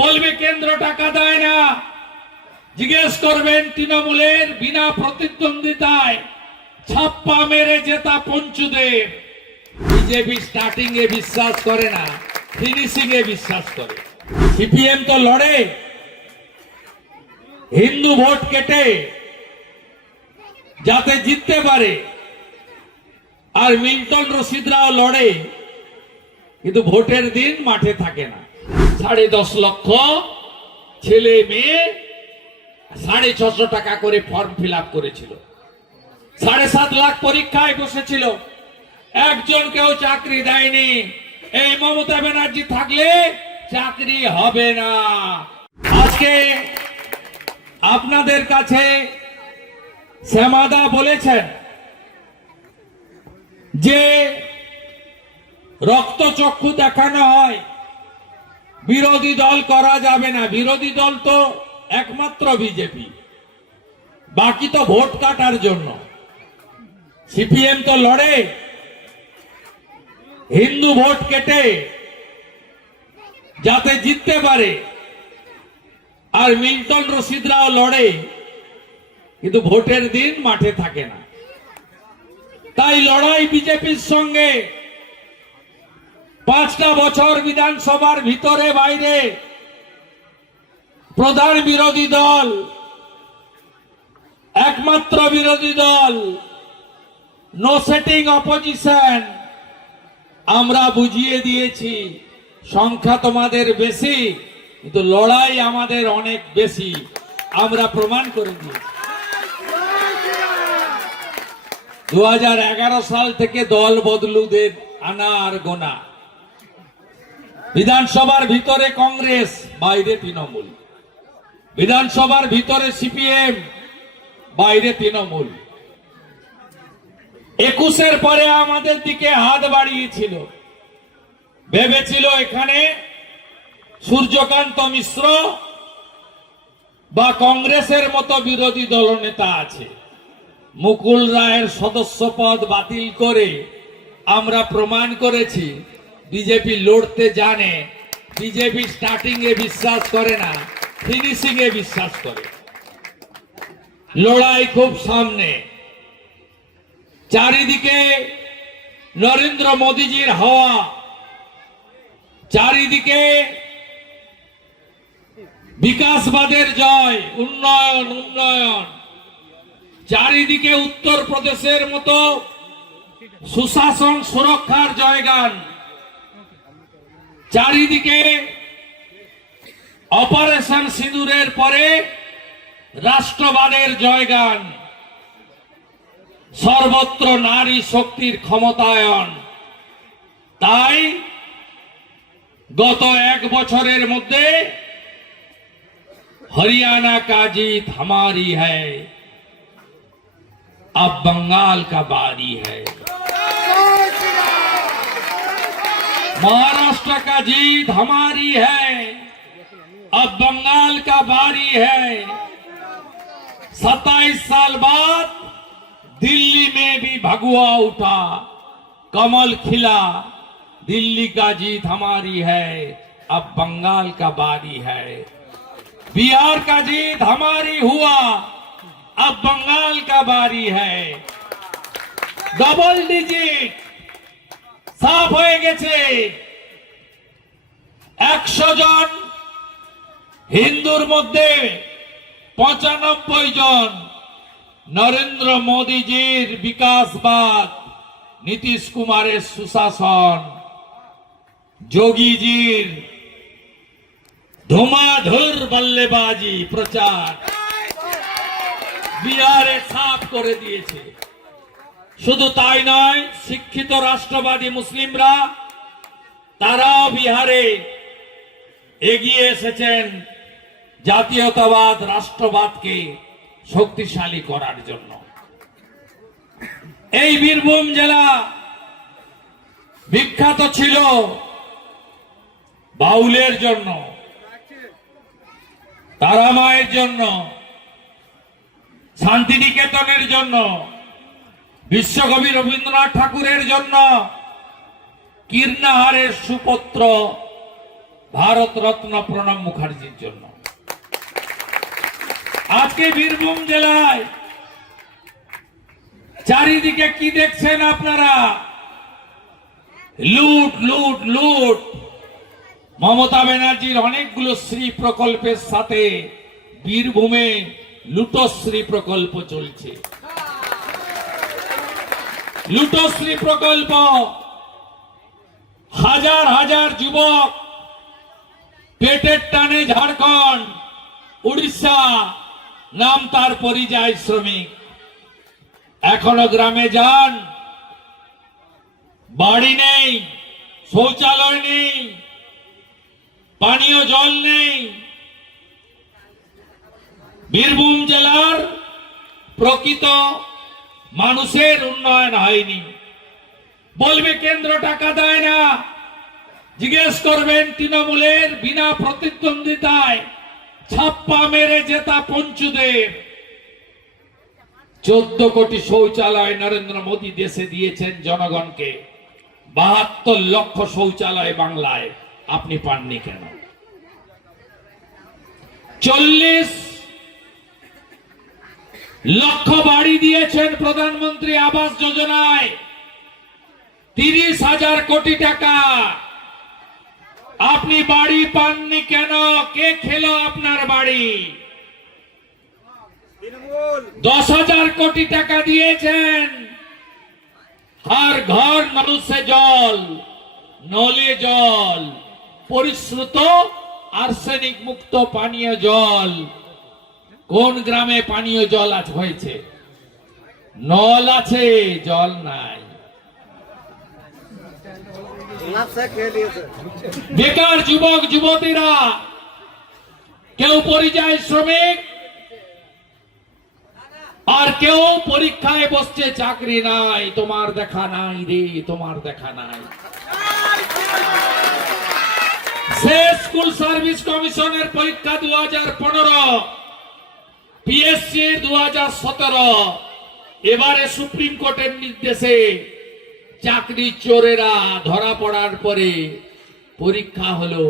বলবে, কেন্দ্র টাকা দেয় না। জিজ্ঞেস করবেন, তৃণমূলের বিনা প্রতিদ্বন্দ্বিতায় ছাপ্পা মেরে জেতা পঞ্চুদেব বিজেপি স্টার্টিং এ বিশ্বাস করে না ফিনিশিং এ বিশ্বাস করে। সিপিএম তো লড়ে। হিন্দু ভোট কেটে যাতে জিততে পারে। আর মিল্টন রশিদরাও লড়ে, কিন্তু ভোটের দিন মাঠে থাকে না। সাড়ে দশ লক্ষ ছেলে মেয়ে সাড়ে ছশো টাকা করে ফর্ম ফিল করেছিল। সাড়ে সাত লাখ পরীক্ষায় বসেছিল। একজন কেউ চাকরি দেয়নি। এই মমতা ব্যানার্জি থাকলে চাকরি হবে না। আজকে আপনাদের কাছে শ্যামাদা বলেছেন যে রক্তচক্ষু দেখানো হয় বিরোধী দল করা যাবে না। বিরোধী দল তো একমাত্র বিজেপি। বাকি তো ভোট কাটার জন্য। সিপিএম তো লড়ে। হিন্দু ভোট কেটে যাতে জিততে পারে। আর মিল্টন রশিদরাও লড়ে। কিন্তু ভোটের দিন মাঠে থাকে না। তাই লড়াই বিজেপির সঙ্গে পাঁচটা বছর বিধানসভার ভিতরে বাইরে প্রধান বিরোধী দল, একমাত্র বিরোধী দল নো সেটিং অপোজিশন আমরা বুঝিয়ে দিয়েছি, সংখ্যা তোমাদের বেশি, কিন্তু লড়াই আমাদের অনেক বেশি, আমরা প্রমাণ করে দিয়েছি। দু সাল থেকে দল বদলুদের আনা আর গোনা। বিধানসভার ভিতরে কংগ্রেস, বাইরে তৃণমূল। বিধানসভার ভিতরে সিপিএম, বাইরে তৃণমূল। একুশের পরে আমাদের দিকে হাত বাড়িয়েছিল। ভেবেছিল এখানে সূর্যকান্ত মিশ্র বা কংগ্রেসের মতো বিরোধী দলনেতা আছে। মুকুল রায়ের সদস্য পদ বাতিল করে আমরা প্রমাণ করেছি বিজেপি লড়তে জানে, বিজেপি স্টার্টিং এ বিশ্বাস করে না ফিনিশিং এ বিশ্বাস করে। লড়াই খুব সামনে। চারিদিকে নরেন্দ্র মোদীজির হাওয়া। চারিদিকে বিকাশবাদের জয়, উন্নয়ন উন্নয়ন। চারিদিকে উত্তর প্রদেশের মতো সুশাসন সুরক্ষার জয়গান। চারিদিকে অপারেশন সিঁদুরের পরে রাষ্ট্রবাদের জয়গান সর্বত্র নারী শক্তির ক্ষমতায়ন তাই গত এক বছরের মধ্যে हरियाणा का जीत हमारी है अब बंगाल का बारी है महाराष्ट्र का जीत हमारी है। अब बंगाल का बारी है। सत्ताईस साल बाद दिल्ली में भी भगुआ उठा, कमल खिला, दिल्ली का जीत हमारी है। अब बंगाल का बारी है। बिहार का जीत हमारी हुआ। अब बंगाल का बारी है। Double digit. সাফ হয়ে গেছে। একশো জন হিন্দুর মধ্যে পঁচানব্বই জন নরেন্দ্র মোদীজির বিকাশবাদ, নীতিশ কুমারের সুশাসন, যোগীজির ধুমাধুর বল্লেবাজি প্রচার। বিহারে সাফ করে দিয়েছে। শুধু তাই নয়, শিক্ষিত রাষ্ট্রবাদী মুসলিমরা, তারাও বিহারে এগিয়ে এসেছেন জাতীয়তাবাদ রাষ্ট্রবাদকে শক্তিশালী করার জন্য। এই বীরভূম জেলা বিখ্যাত ছিল বাউলের জন্য, তারামায়ের জন্য, শান্তিনিকেতনের জন্য বিশ্বকবি রবীন্দ্রনাথ ঠাকুরের জন্য কীর্ণাহারের সুপুত্র ভারত রত্ন প্রণব মুখার্জির জন্য। আজকে বীরভূম জেলায় চারিদিকে কি দেখছেন আপনারা? লুট লুট লুট। মমতা ব্যানার্জির অনেকগুলো শ্রী প্রকল্পের সাথে বীরভূমে লুটশ্রী প্রকল্প চলছে। লুটশ্রী প্রকল্প। হাজার হাজার যুবক পেটের টানে ঝাড়খণ্ড, উড়িষ্যা, নাম তার পরিযায়ী শ্রমিক। এখনও গ্রামে যান। বাড়ি নেই, শৌচালয় নেই, পানীয় জল নেই। বীরভূম জেলার প্রকৃত মানুষের উন্নয়ন হয়নি। বলবে কেন্দ্র টাকা দেয় না। জিজ্ঞেস করবেন তৃণমূলের বিনা প্রতিদ্বন্দ্বিতায় ছাপ্পা মেরে জেতা পঞ্চুদের। চোদ্দ কোটি শৌচালয় নরেন্দ্র মোদী দেশে দিয়েছেন জনগণকে। বাহাত্তর লক্ষ শৌচালয় বাংলায় আপনি পাননি কেন? চল্লিশ লক্ষ বাড়ি দিয়েছেন প্রধানমন্ত্রী আবাস যোজনায়। তিরিশ হাজার কোটি টাকা। আপনি বাড়ি পাননি কেন? কে খেলো আপনার বাড়ি? দশ হাজার কোটি টাকা দিয়েছেন। আর ঘর নলসে জল, নলে জল, পরিশ্রুত, আর্সেনিক মুক্ত পানীয় জল। কোন গ্রামে পানীয় জল আজ হয়েছে? নল আছে, জল নাই। বেকার যুবক, যুবতীরা, কেউ পরিযায়ী শ্রমিক, আর কেউ পরীক্ষায় বসছে, চাকরি নাই, তোমার দেখা নাই রে, তোমার দেখা নাই। সে স্কুল সার্ভিস কমিশনের পরীক্ষা দু হাজার পনেরো। পিএসসি দু হাজার সতেরো, এবারে সুপ্রিম কোর্টের নির্দেশে চাকরি চোরেরা ধরা পড়ার পরে পরীক্ষা হলো,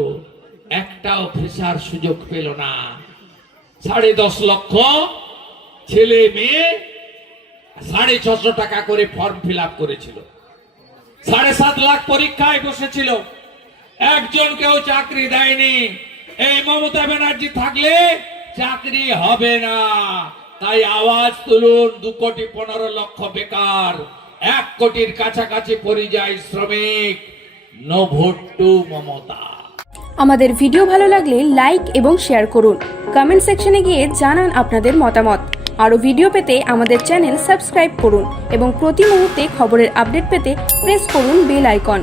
একটাও ফেসার সুযোগ পেল না। সাড়ে দশ লক্ষ ছেলে মেয়ে সাড়ে ছশো টাকা করে ফর্ম ফিল করেছিল। সাড়ে সাত লাখ পরীক্ষায় বসেছিল। একজন কেউ চাকরি দেয়নি। এই মমতা ব্যানার্জি থাকলে চাকরি হবে না। তাই আওয়াজ তুলুন, দু কোটি পনেরো লক্ষ বেকার, এক কোটির কাছাকাছি পরিযায়ী শ্রমিক। No vote to Mamata. আমাদের ভিডিও ভালো লাগলে লাইক এবং শেয়ার করুন। কমেন্ট সেকশনে গিয়ে জানান আপনাদের মতামত। আরও ভিডিও পেতে আমাদের চ্যানেল সাবস্ক্রাইব করুন এবং প্রতি মুহূর্তে খবরের আপডেট পেতে প্রেস করুন বেল আইকন।